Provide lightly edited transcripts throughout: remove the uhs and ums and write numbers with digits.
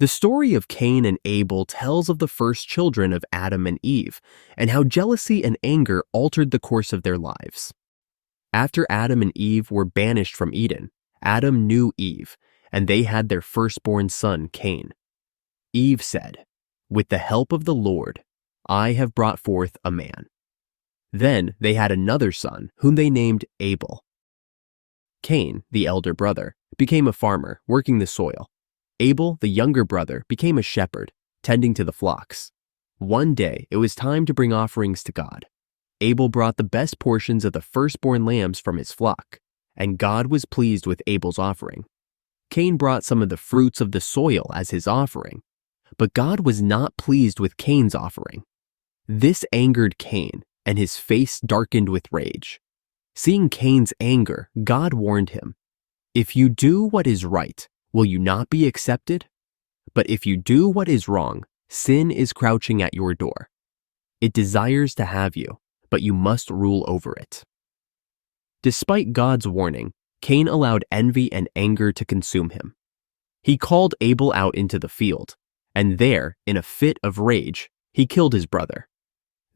The story of Cain and Abel tells of the first children of Adam and Eve and how jealousy and anger altered the course of their lives. After Adam and Eve were banished from Eden, Adam knew Eve, and they had their firstborn son, Cain. Eve said, "With the help of the Lord, I have brought forth a man." Then they had another son, whom they named Abel. Cain, the elder brother, became a farmer, working the soil. Abel, the younger brother, became a shepherd, tending to the flocks. One day, it was time to bring offerings to God. Abel brought the best portions of the firstborn lambs from his flock, and God was pleased with Abel's offering. Cain brought some of the fruits of the soil as his offering, but God was not pleased with Cain's offering. This angered Cain, and his face darkened with rage. Seeing Cain's anger, God warned him, "If you do what is right, will you not be accepted? But if you do what is wrong, sin is crouching at your door. It desires to have you, but you must rule over it." Despite God's warning, Cain allowed envy and anger to consume him. He called Abel out into the field, and there, in a fit of rage, he killed his brother.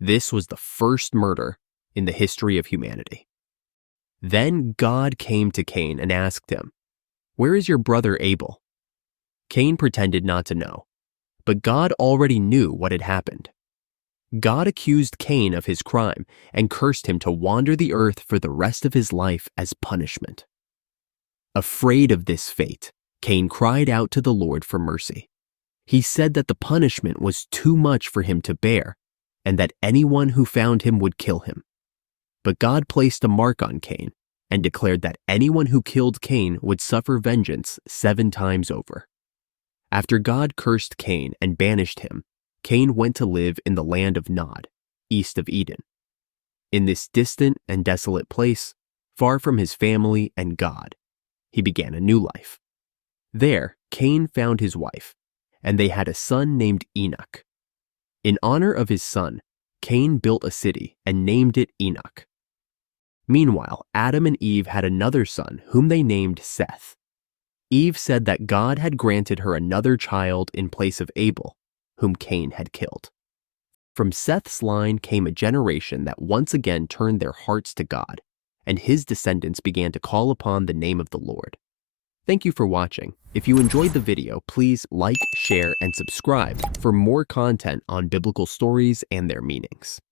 This was the first murder in the history of humanity. Then God came to Cain and asked him, "Where is your brother Abel?" Cain pretended not to know, but God already knew what had happened. God accused Cain of his crime and cursed him to wander the earth for the rest of his life as punishment. Afraid of this fate, Cain cried out to the Lord for mercy. He said that the punishment was too much for him to bear, and that anyone who found him would kill him. But God placed a mark on Cain and declared that anyone who killed Cain would suffer vengeance 7 times over. After God cursed Cain and banished him, Cain went to live in the land of Nod, east of Eden. In this distant and desolate place, far from his family and God, he began a new life. There, Cain found his wife, and they had a son named Enoch. In honor of his son, Cain built a city and named it Enoch. Meanwhile, Adam and Eve had another son whom they named Seth. Eve said that God had granted her another child in place of Abel, whom Cain had killed. From Seth's line came a generation that once again turned their hearts to God, and his descendants began to call upon the name of the Lord. Thank you for watching. If you enjoyed the video, please like, share, and subscribe for more content on biblical stories and their meanings.